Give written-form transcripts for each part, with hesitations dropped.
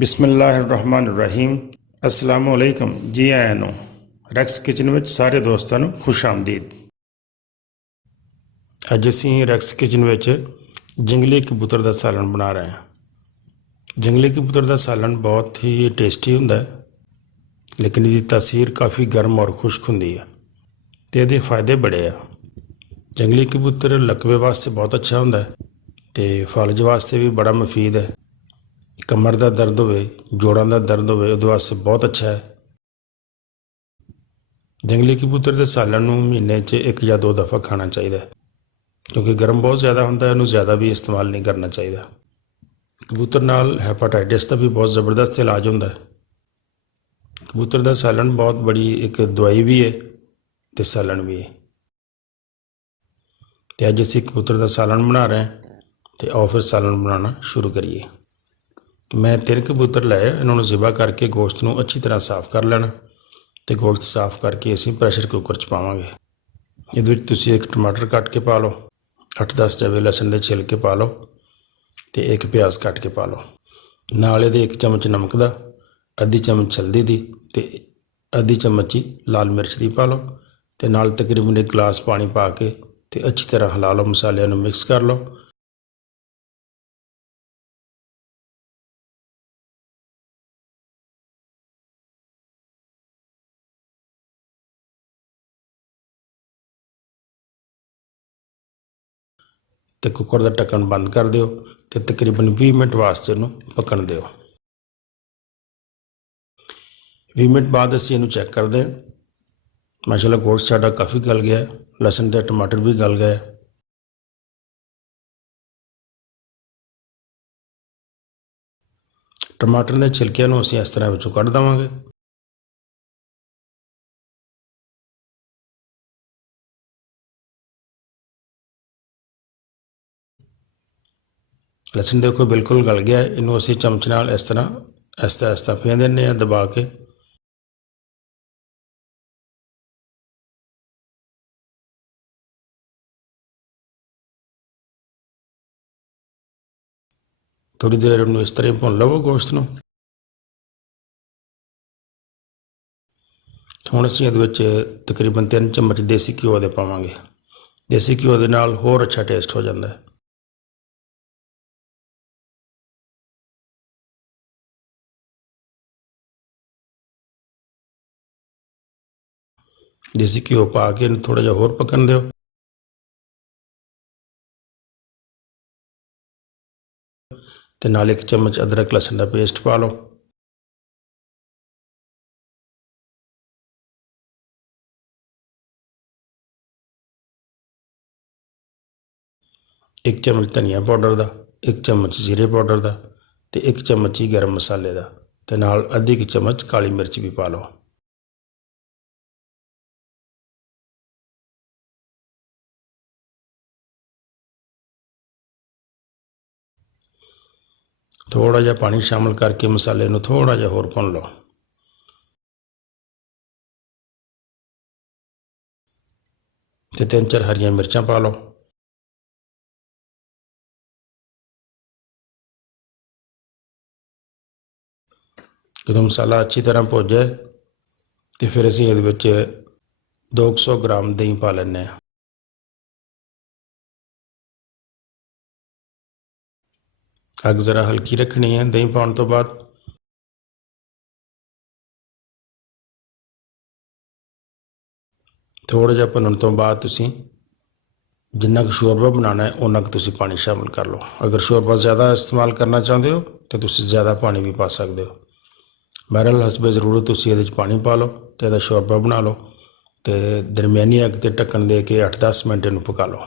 ਬਿਸਮਿਲ੍ਲਾਹਿਰਰਹਿਮਾਨਿਰਰਹੀਮ। अस्सलामु अलैकुम। जी आया ਨੂੰ ਰੈਕਸ ਕਿਚਨ ਵਿੱਚ ਸਾਰੇ ਦੋਸਤਾਂ ਨੂੰ ਖੁਸ਼ ਆਮਦੀਦ। ਅੱਜ ਅਸੀਂ ਰੈਕਸ ਕਿਚਨ ਵਿੱਚ ਜੰਗਲੀ ਕਬੂਤਰ ਦਾ ਸਾਲਣ ਬਣਾ ਰਹੇ ਹਾਂ। ਜੰਗਲੀ ਕਬੂਤਰ ਦਾ ਸਾਲਣ ਬਹੁਤ ਹੀ ਟੇਸਟੀ ਹੁੰਦਾ ਹੈ, ਲੇਕਿਨ ਇਹਦੀ ਤਾਸੀਰ ਕਾफ़ी गर्म और ਖੁਸ਼ਕ ਹੁੰਦੀ ਹੈ ਅਤੇ ਇਹਦੇ ਫਾਇਦੇ ਬੜੇ ਆ। ਜੰਗਲੀ ਕਬੂਤਰ ਲਕਵੇ ਵਾਸਤੇ ਬਹੁਤ ਅੱਛਾ ਹੁੰਦਾ ਹੈ ਅਤੇ ਫਲਜ ਵਾਸਤੇ ਵੀ ਬੜਾ ਮਫੀਦ ਹੈ। कमर का दर्द होवे, जोड़ों का दर्द होवे, उहदे वास्ते बहुत अच्छा है। जंगली कबूतर के सालन नूं महीने च 1 या 2 दफ़ा खाना चाहिए, क्योंकि गर्म बहुत ज़्यादा होंदा है, इहनूं ज़्यादा भी इस्तेमाल नहीं करना चाहिए। कबूतर नाल हैपाटाइटिस का भी बहुत ज़बरदस्त इलाज होंदा है। कबूतर का सालन बहुत बड़ी एक दवाई भी है तो सालन भी है। तो अज असीं कबूतर का सालन बना रहे हैं, तो आओ फिर सालन बनाना शुरू करिए। मैं 3 कबूतर लाए, इन्होंने ज़िबा करके गोश्त को अच्छी तरह साफ़ कर लेना, तो गोश्त साफ़ करके असीं प्रैशर कुकर च पावांगे। इहदे विच तुसीं 1 टमाटर कट के पा लो, 8-10 जवे लसन के छिलके पा लो, तो 1 प्याज कट के पा लो। नाल इहदे 1 चम्मच नमक का, आधी चम्मच हल्दी की, तो आधी चम्मच ही लाल मिर्च की पा लो, तो नाल तकरीबन 1 गिलास पानी पा के तो अच्छी तरह हिला लो, मसालिਆਂ ਨੂੰ मिक्स कर लो। तो कुकर का ढक्कन बंद कर दिओ, तो तकरीबन 20 मिनट वास्ते इनू पकन दिओ। 20 मिनट बाद असीं इनू चैक करते हैं। माशाल्लाह गोश्त साडा काफ़ी गल गया, लसन ते टमाटर भी गल गए। टमाटर के छिलकिਆਂ ਨੂੰ ਅਸੀਂ इस तरह ਵਿੱਚੋਂ ਕੱਢ देवांगे। लसन देखो बिल्कुल गल गया, इनू असीं चमच नाल इस तरह ऐसा ऐसा फें देने दबा के। थोड़ी देर इनू इस तरह भुन लवो गोश्त नूं। हुण असीं इहदे विच तकरीबन 3 चम्मच देसी घिओ दे पावांगे। देसी घिओ दे नाल होर अच्छा टेस्ट हो जाता है। देसी घिओ पा के इनू थोड़ा जिहा होर पकन दिओ। ते नाल 1 चम्मच अदरक लहसुन का पेस्ट पा लो। एक चम्मच धनिया पाउडर का, 1 चम्मच जीरे पाउडर का, तो 1 चम्मच ही गर्म मसाले का, तो नाल आधी चम्मच काली मिर्च भी पा लो। थोड़ा जिहा पानी शामिल करके मसाले नूं थोड़ा जिहा होर भुन लो। तो 3-4 हरियां मिर्चां पा लो। जो मसाला अच्छी तरह भुज जाए तो फिर असीं इहदे विच 200 ग्राम दही पा लैंदे हां। अग ज़रा हल्की रखनी है दही पाउण तो बाद। थोड़ा जिहा भुनण तो बाद तुसीं जिन्ना क शोरबा बनाना है उन्ना क तुसीं पानी शामिल कर लो। अगर शोरबा ज़्यादा इस्तेमाल करना चाहते हो तो तुसीं ज़्यादा पानी भी पा सकते हो। बहरहाल हसबे ज़रूरत तुसीं इहदे च पानी पा लो तो इहदा शोरबा बना लो, तो दरमियानी अग ते ढक्कन दे के 8-10 मिनट इहनूं पका लो।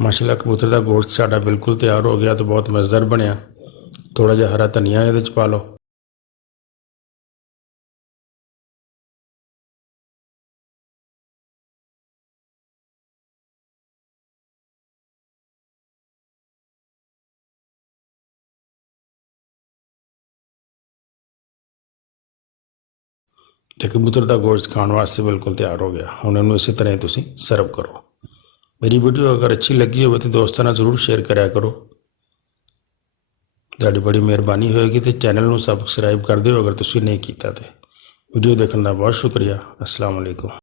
माशाल्लाह कबूतर का गोश्त साडा बिल्कुल तैयार हो गया, तो बहुत मज़ेदार बनया। थोड़ा जिहा हरा धनिया इहदे च पा लो। ਤੇ ਕਬੂਤਰ ਦਾ ਗੋਸ਼ਤ ਖਾਣ ਵਾਸਤੇ ਬਿਲਕੁਲ ਤਿਆਰ ਹੋ ਗਿਆ। ਹੁਣ ਇਹਨੂੰ ਇਸੇ ਤਰ੍ਹਾਂ ਹੀ ਤੁਸੀਂ ਸਰਵ ਕਰੋ। ਮੇਰੀ ਵੀਡੀਓ ਅਗਰ ਅੱਛੀ ਲੱਗੀ ਹੋਵੇ ਤਾਂ ਦੋਸਤਾਂ ਨਾਲ ਜ਼ਰੂਰ ਸ਼ੇਅਰ ਕਰਿਆ ਕਰੋ। ਤੁਹਾਡੀ ਬੜੀ ਮਿਹਰਬਾਨੀ ਹੋਏਗੀ। ਤੇ ਚੈਨਲ ਨੂੰ ਸਬਸਕ੍ਰਾਈਬ ਕਰ ਦਿਓ ਅਗਰ ਤੁਸੀਂ ਨਹੀਂ ਕੀਤਾ। ਤੇ ਵੀਡੀਓ ਦੇਖਣ ਦਾ ਬਹੁਤ ਸ਼ੁਕਰੀਆ। अस्सलाम वालेकुम।